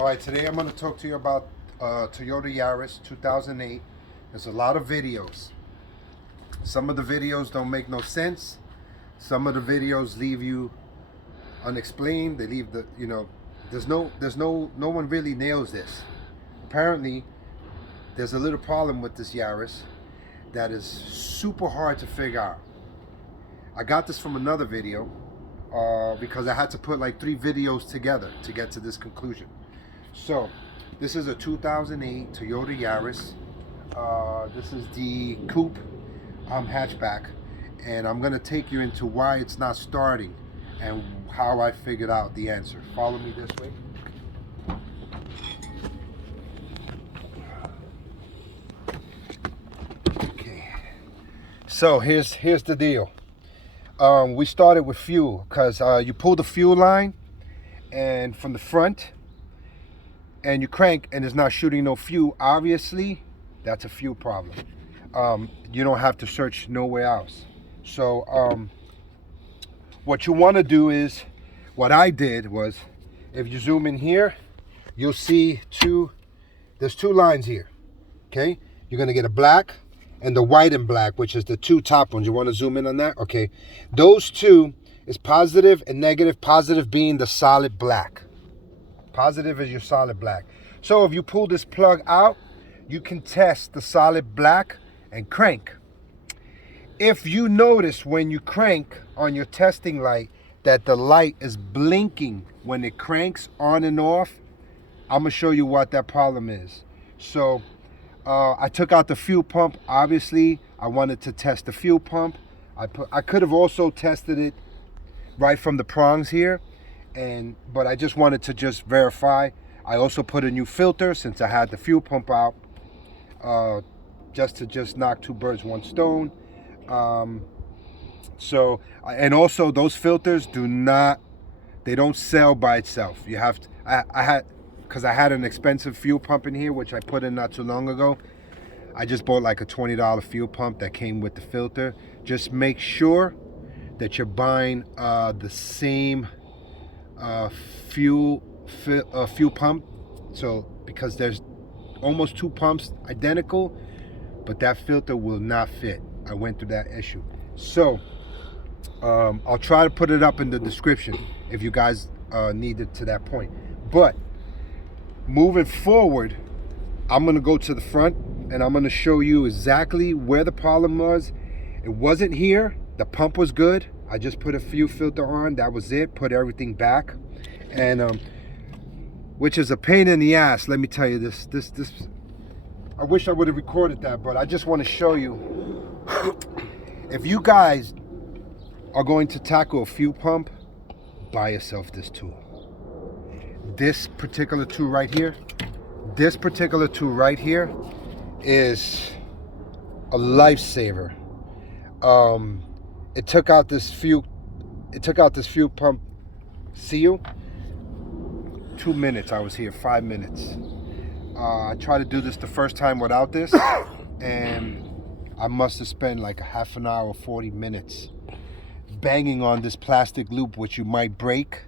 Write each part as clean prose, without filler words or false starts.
All right, today I'm going to talk to you about Toyota Yaris 2008. There's a lot of videos. Some of the videos don't make no sense. Some of the videos leave you unexplained. They leave the, no one really nails this. Apparently, there's a little problem with this Yaris that is super hard to figure out. I got this from another video because I had to put like 3 videos together to get to this conclusion. So, this is a 2008 Toyota Yaris. This is the coupe hatchback, and I'm going to take you into why it's not starting and how I figured out the answer. Follow me this way. Okay. So here's the deal. We started with fuel because you pull the fuel line and from the front, and you crank and it's not shooting no fuel. Obviously, that's a fuel problem. You don't have to search nowhere else. So what you want to do is, what I did was, if you zoom in here, you'll see there's 2 lines here. Okay, you're gonna get a black and the white and black, which is the 2 top ones. You want to zoom in on that? Okay, those 2 is positive and negative. Positive being the solid black. Positive is your solid black. So if you pull this plug out, you can test the solid black and crank. If you notice when you crank on your testing light that the light is blinking when it cranks on and off, I'm gonna show you what that problem is. So I took out the fuel pump. Obviously, I wanted to test the fuel pump. I could have also tested it right from the prongs here, but I just wanted to just verify. I also put a new filter since I had the fuel pump out, just to knock 2 birds 1 stone. And also those filters they don't sell by itself. You have to, because I had an expensive fuel pump in here, which I put in not too long ago. I just bought like a $20 fuel pump that came with the filter. Just make sure that you're buying the same fuel pump. So, because there's almost 2 pumps identical, but that filter will not fit. I went through that issue. So I'll try to put it up in the description if you guys need it to that point. But moving forward, I'm gonna go to the front and I'm gonna show you exactly where the problem was. It wasn't here. The pump was good. I just put a fuel filter on. That was it. Put everything back, and which is a pain in the ass. Let me tell you this. I wish I would have recorded that, but I just want to show you. If you guys are going to tackle a fuel pump, buy yourself this tool. This particular tool right here. This particular tool right here is a lifesaver. It took out this fuel pump seal. 2 minutes. I was here 5 minutes. I tried to do this the first time without this, and I must have spent like a half an hour, 40 minutes banging on this plastic loop, which you might break.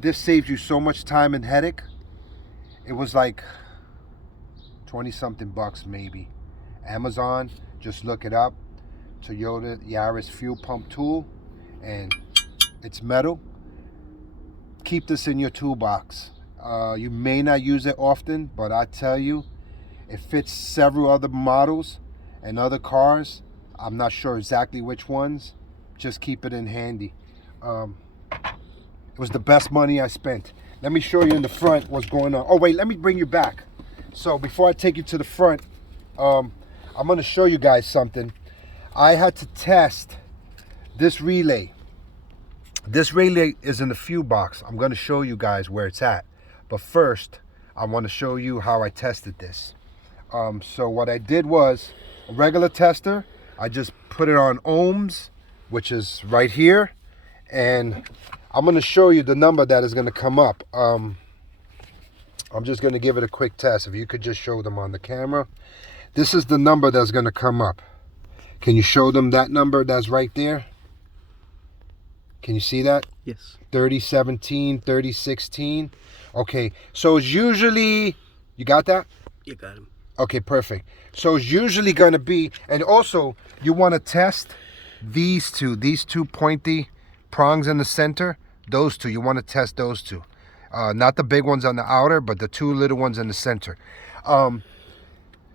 This saves you so much time and headache. It was like 20 something bucks maybe. Amazon, just look it up. Toyota Yaris fuel pump tool, and it's metal. Keep this in your toolbox. You may not use it often, but I tell you, it fits several other models and other cars. I'm not sure exactly which ones. Just keep it in handy. It was the best money I spent. Let me show you in the front what's going on. Oh wait, let me bring you back. So before I take you to the front, I'm going to show you guys something. I had to test this relay. This relay is in the fuel box. I'm going to show you guys where it's at. But first, I want to show you how I tested this. So what I did was a regular tester. I just put it on ohms, which is right here. And I'm going to show you the number that is going to come up. I'm just going to give it a quick test. If you could just show them on the camera. This is the number that's going to come up. Can you show them that number that's right there? Can you see that? Yes. 3017, 3016. Okay, so it's usually, you got that? You got him. Okay, perfect. So it's usually going to be, and also you want to test these two pointy prongs in the center. Those two, you want to test those two. Not the big ones on the outer, but the two little ones in the center.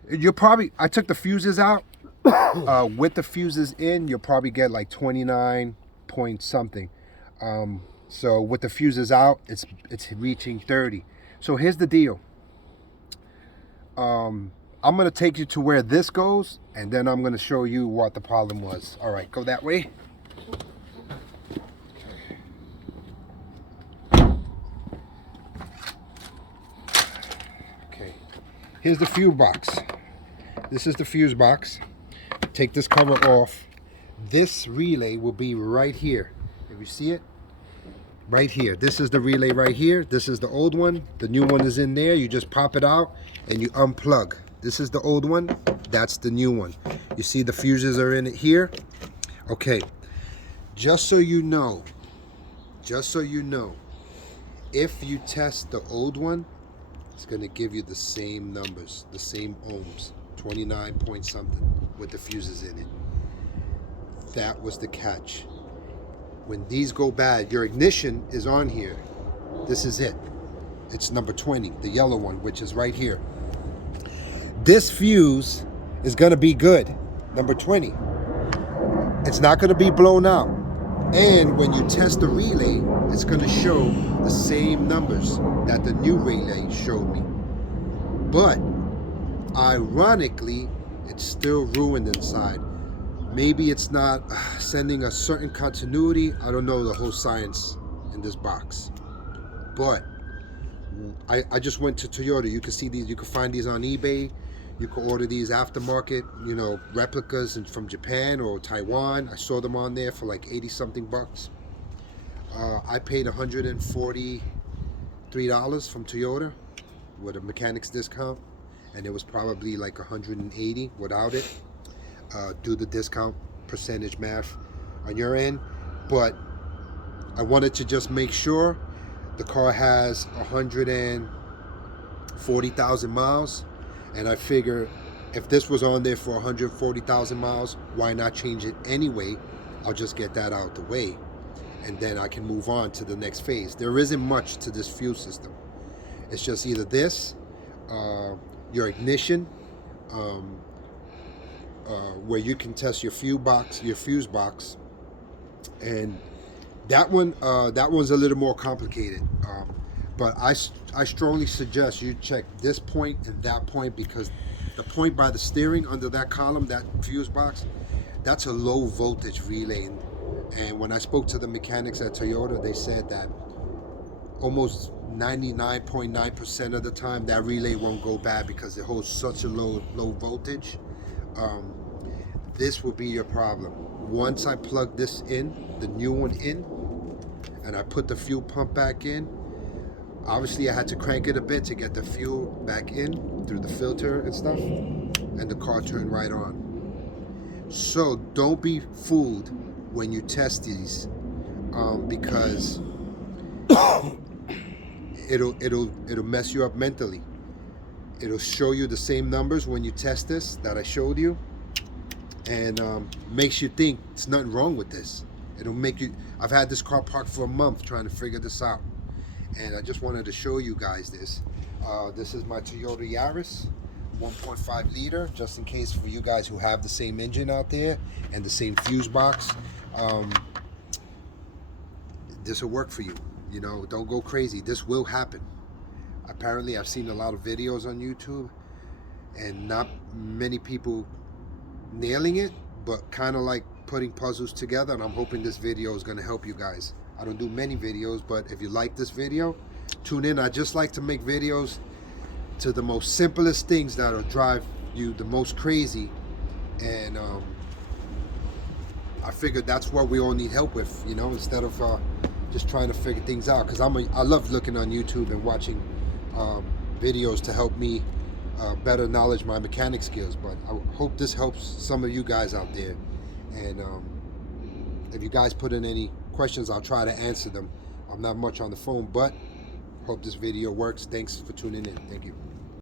You'll probably, I took the fuses out. With the fuses in, you'll probably get like 29 point something. So with the fuses out, it's reaching 30. So here's the deal. I'm going to take you to where this goes, and then I'm going to show you what the problem was. All right, go that way. Okay, here's the fuse box. This is the fuse box. Take this cover off. This relay will be right here. If you see it, right here. This is the relay right here. This is the old one. The new one is in there. You just pop it out and you unplug. This is the old one. That's the new one. You see the fuses are in it here. Okay, just so you know, if you test the old one, it's going to give you the same numbers, the same ohms, 29 point something with the fuses in it. That was the catch. When these go bad, your ignition is on here. This is it. It's number 20, the yellow one, which is right here. This fuse is going to be good, number 20. It's not going to be blown out. And when you test the relay, it's going to show the same numbers that the new relay showed me. But ironically, it's still ruined inside. Maybe it's not sending a certain continuity. I don't know the whole science in this box. But I just went to Toyota. You can see these, you can find these on eBay. You can order these aftermarket, you know, replicas from Japan or Taiwan. I saw them on there for like 80 something bucks. I paid $143 from Toyota with a mechanic's discount, and it was probably like 180 without it. Do the discount percentage math on your end. But I wanted to just make sure. The car has 140,000 miles, and I figure if this was on there for 140,000 miles, why not change it anyway? I'll just get that out the way, and then I can move on to the next phase. There isn't much to this fuel system. It's just either this, your ignition, where you can test your fuse box, and that one's a little more complicated. But I strongly suggest you check this point and that point, because the point by the steering under that column, that fuse box, that's a low voltage relay. And when I spoke to the mechanics at Toyota, they said that almost 99.9% of the time that relay won't go bad because it holds such a low voltage. This will be your problem. Once I plug this in, the new one in, and I put the fuel pump back in, obviously I had to crank it a bit to get the fuel back in through the filter and stuff, and the car turned right on. So don't be fooled when you test these, because it'll mess you up mentally. It'll show you the same numbers when you test this that I showed you, and makes you think it's nothing wrong with this. It'll make you. I've had this car parked for a month trying to figure this out, and I just wanted to show you guys this. This is my Toyota Yaris, 1.5 liter, just in case for you guys who have the same engine out there and the same fuse box. This will work for you. You know, don't go crazy. This will happen. Apparently, I've seen a lot of videos on YouTube, and not many people nailing it, but kind of like putting puzzles together, and I'm hoping this video is going to help you guys. I don't do many videos, but if you like this video, tune in. I just like to make videos to the most simplest things that'll drive you the most crazy, and I figured that's what we all need help with, you know, instead of just trying to figure things out, because I love looking on YouTube and watching videos to help me better knowledge my mechanic skills. But I hope this helps some of you guys out there, and if you guys put in any questions, I'll try to answer them. I'm not much on the phone, but hope this video works. Thanks for tuning in. Thank you.